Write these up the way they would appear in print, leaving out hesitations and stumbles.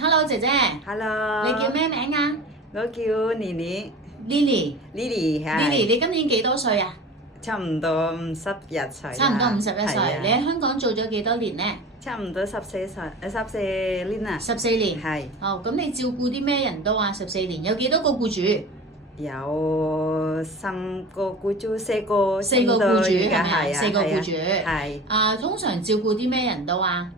Hello 姐姐 Hello，你叫咩名啊我叫妮妮 ？Lily，Lily，係你今年幾多歲啊？差唔多51歲啦，差唔多51歲。係啊你喺香港做咗幾多年呢？差唔多14年啦， 14年。係哦，咁你照顧啲咩人多啊？14年有幾多個僱主有3個僱主，4個？4個僱主係咪啊係啊， ？4個僱主。係通常照顧啲咩人多啊？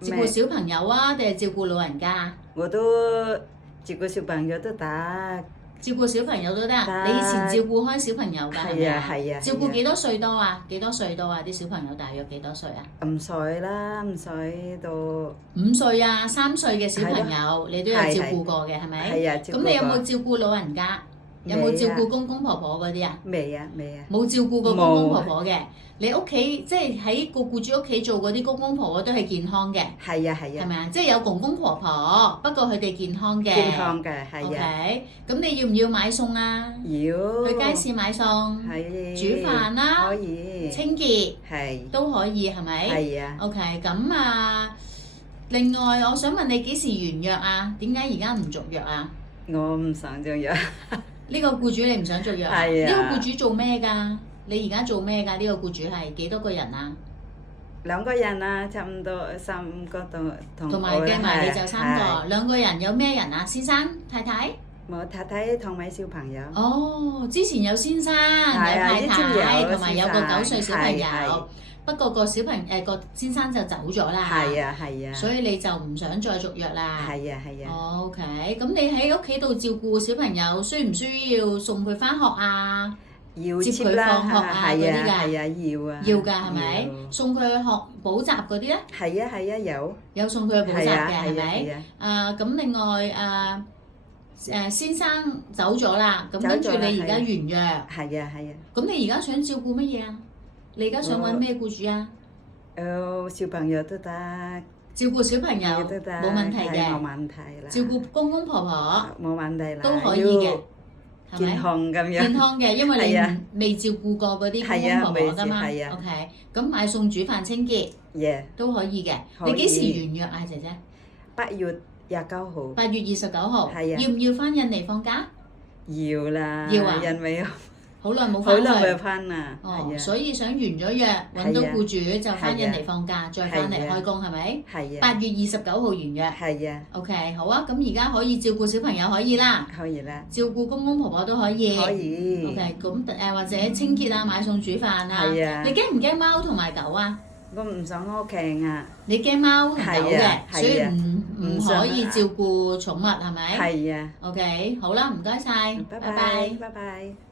照顧小朋友啊，定係照顧老人家啊？我都照顧小朋友都得，照顧小朋友都得。得你以前照顧開小朋友㗎係咪係啊係啊，照顧幾多歲多啊？幾多歲多啊？啲小朋友大約幾多歲啊5歲啦，5歲到？5歲啊，3歲嘅小朋友你都有照顧過嘅係咪？係啊，照顧過。咁你有冇照顧老人家？有冇照顧公公婆婆嗰啲啊？未啊未啊，冇照顧過公公婆婆嘅。你屋企即係喺個僱主屋企做嗰啲公公婆婆都係健康嘅，係啊係啊，係咪啊？即係有公公婆婆，不過佢哋健康嘅。健康嘅係啊， OK，咁你要唔要買餸啊？要去街市買餸，係煮飯啦，可以清潔係都可以係咪？係啊， OK，咁啊，另外我想問你幾時完約啊？點解而家唔續約啊？我唔想這樣。呢個僱主你唔想續約啊？係啊呢個僱主做咩㗎？你而家做咩㗎？呢個僱主係幾多個人啊？ 2個人啊，差唔多3個同同埋計埋你就3個，係2個人有咩人啊？先生、太太？我太太同埋小朋友。哦，之前有先生、有太係啊以前太，有同埋有個9歲小朋係係友。不過個個先生就走咗啦。係啊係啊。所以你就唔想再續約啦。係啊係啊。OK，咁你喺屋企度照顧小朋友，需唔需要送佢返學啊？要接佢放學啊嗰啲㗎？係啊要啊。要㗎係咪？送佢去學補習嗰啲咧？係啊係啊有送佢去補習嘅係咪？係啊。咁另外先生走咗啦，咁跟住你而家完約。係啊係啊。咁你而家想照顧乜嘢啊？你而家想揾咩僱主啊？小朋友都得。照顧小朋友都得。冇問題嘅。冇問題啦。照顧公公婆婆冇問題啦。都可以嘅，係咪？健康咁樣。健康嘅，因為係啊你未照顧過嗰啲公公婆婆㗎嘛。係啊。OK，咁買餸煮飯清潔 Yeah，都可以嘅。可以你幾時完約啊，姐姐8月29號。 ？8月29號。係啊。要唔要返印尼放假？要啦。要啊。因為好耐冇好返去。耐冇返啦。哦，係啊。所以想完咗約，揾到僱主就返印尼放假，再返嚟開工係咪係啊。 8月29號完約。係啊。 OK，好啊，咁而家可以照顧小朋友可以啦，可以啦。照顧公公婆婆都可以。可以。 OK，咁或者清潔啊、買餸煮飯啊。係啊。你驚唔驚貓同埋狗啊？我唔想屋企啊。你驚貓同狗嘅，係啊所以唔可以唔想照顧寵物係咪？係啊。 OK，好啦，唔該晒，拜拜。拜拜。